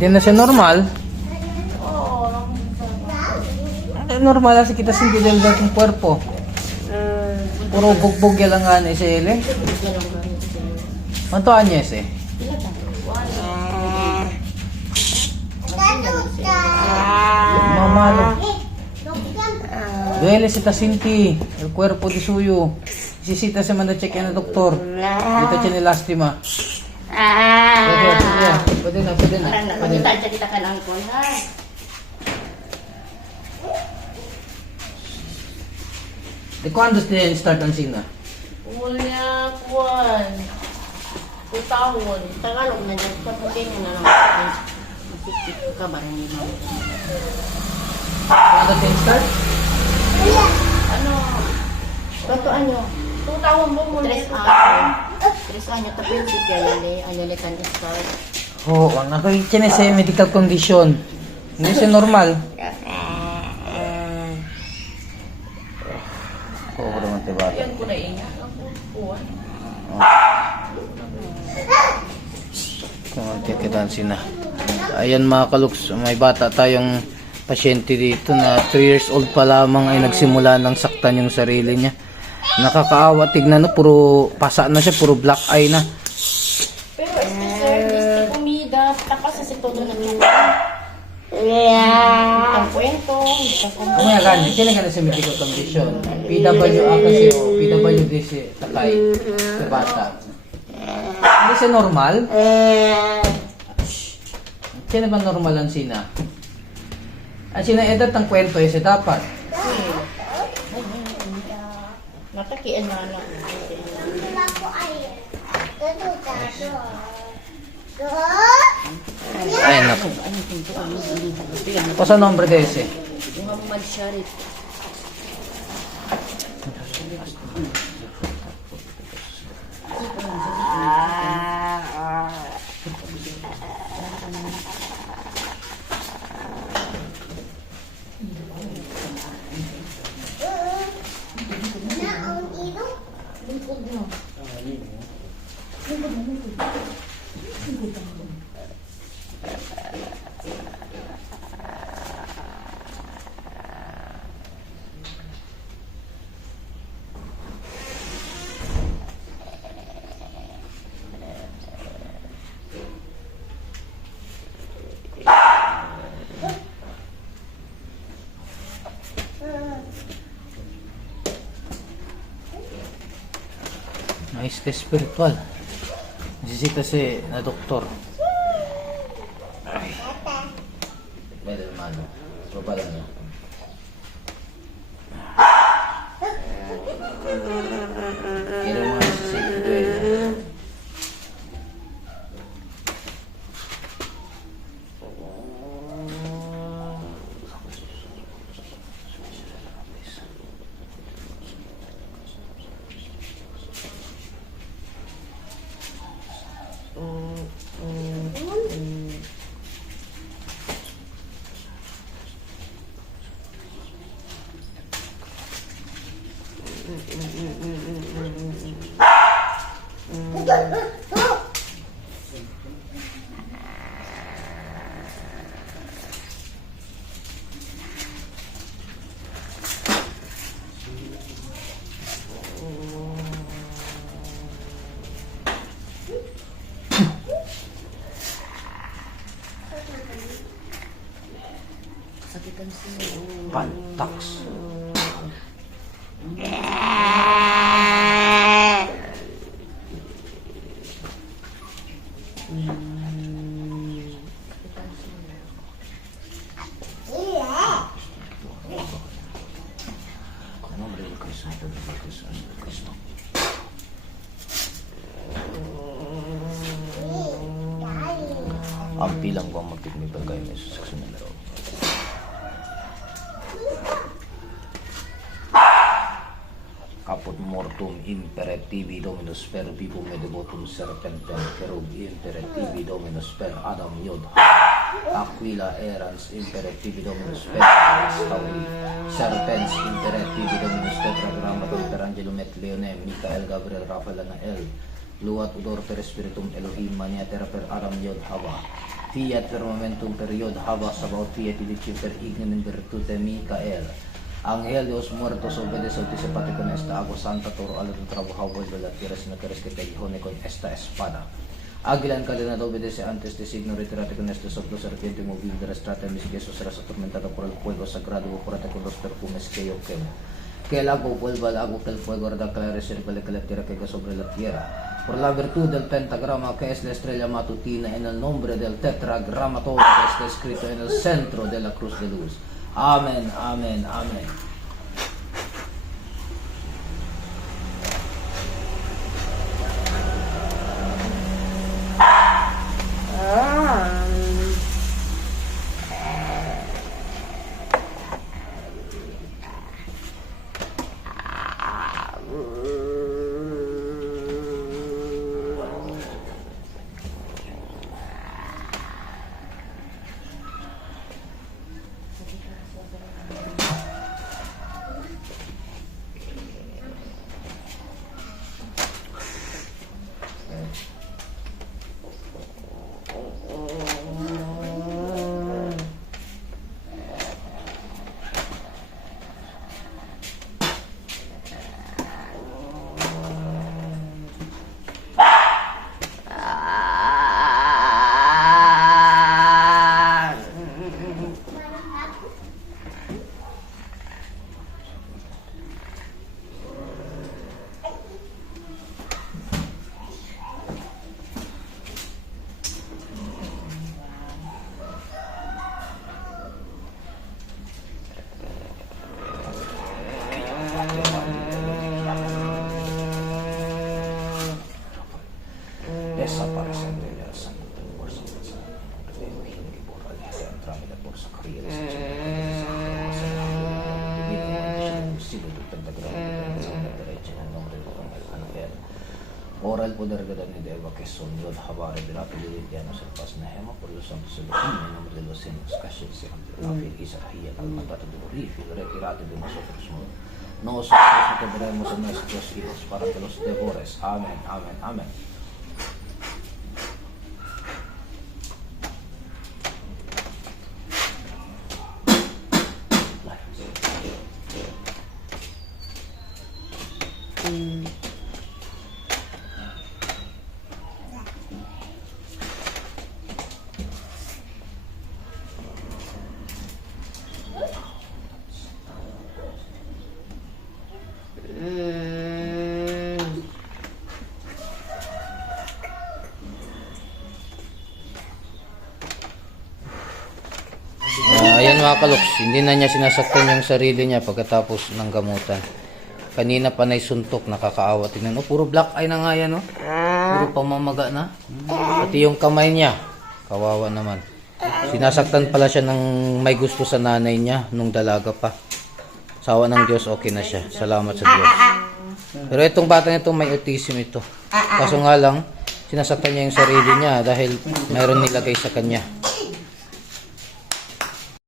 Hindi na siya normal. Eh, normal lang si kita hindi dahil dating kwerpo. Puro bugbog yan lang nga ni si Ele. Manto anyes eh. Mamalo. Duele si Tasinti, el cuerpo di suyo. Sisita se manda check na doktor. Dito siya ni lastima. Pwede, pwede, na, pwede na. Parang Pwede na. nakita kita ka ng alcohol, ha? De quando still start ang sina? Wala, kuwan. Tutawon. Tagalog na dyan. Kapag ganyan na lang. Masikip ka ba rin mo? Quando still start? Ano? Bato ano? Tutawon mo muna. Tres ano? Tres ano? Tapos si Pialale. Ano ni kan start? Oo, oh, nakikita niya sa medical condition. Hindi siya normal. Oo, naman diba? Yan ko na ingat. Kuwan. Kung tikitan sina. Ayan mga kaluks, may bata tayong pasyente dito na 3 years old pa lamang ay nagsimula ng saktan yung sarili niya. Nakakaawa, tignan no, puro pasa na siya, puro black eye na. Pero este sir, este kumida. Takas sa si todo na Ang kwento. Kumaya ka, hindi siya na sa medical condition. PWA kasi o, PWD si Takay, si bata. Hindi siya normal? Na ba normal ang sina? Ang sina edad ng kwento ay siya dapat. Natakian na na. Ay, naku. Cosa nombre de ese? Sharif. Nice Este espiritual. Necesita si na doktor. Ay. Pwede mano. Baba lang no? Kira mga necesita Oh. Sakitan siya. Pantax. Ang pilang ko ang magpipinipal kayo may susaksyon na laro. Imperet tibi dominus per vivum et devotum serpentem cherub imperet tibi dominus per Adam iod Aquila erans imperet tibi dominus per Aristaui serpens imperet tibi dominus tetragrammatum per angelum et leonem Michael Gabriel Rafael Anael. Luat udor per spiritum Elohim maniatera per Adam iod Hawa fiat firmamentum period habas sabaot fiat idici per ignem in virtute Micael. Angel de los muertos obedes anticipate con esta agua santa toro ala tu trabajo vuelve la tierra sino que eres que te hijone con esta espada. Águila encadenada obedece antes de signo retirate con este soplo serpiente móvil de restrate mis quesos serás atormentado por el fuego sagrado y evaporate con los perfumes que yo quemo. Que el agua vuelva al agua, que el fuego la reserva que la tierra caiga sobre la tierra. Por la virtud del pentagrama que es la estrella matutina, en el nombre del tetragramaton que está escrito en el centro de la cruz de luz. Amen, amen, amen. Um. Adesso appare sempre diversa, ogni borsa pensa, vedo che mi riporta di sempre, mi borsa capire se c'è और अल्प उधर गदरने देवा के सुंदर हवारे बिरा के लिए ज्ञान से पास न है मगर जो संत से दुखी में नंबर दिलो से उसका शेर से हम दिलो फिर इस रहिए अलमता तो दूरी फिर रे किरात दिन सो फरसमो नो सो सो तो बरे मुसलमान सो इस पर के लोस देवोरेस amen amen amen Ah, ayan mga kaloks, hindi na niya sinasaktan yung sarili niya pagkatapos ng gamutan. Kanina pa na suntok, nakakaawa. Tingnan, oh, puro black eye na nga yan, oh. Puro pamamaga na. Pati yung kamay niya, kawawa naman. Sinasaktan pala siya ng may gusto sa nanay niya nung dalaga pa. Sawa ng Diyos, okay na siya. Salamat sa Diyos. Pero itong bata nito may autism ito. Kaso nga lang, sinasaktan niya yung sarili niya dahil mayroon nilagay sa kanya.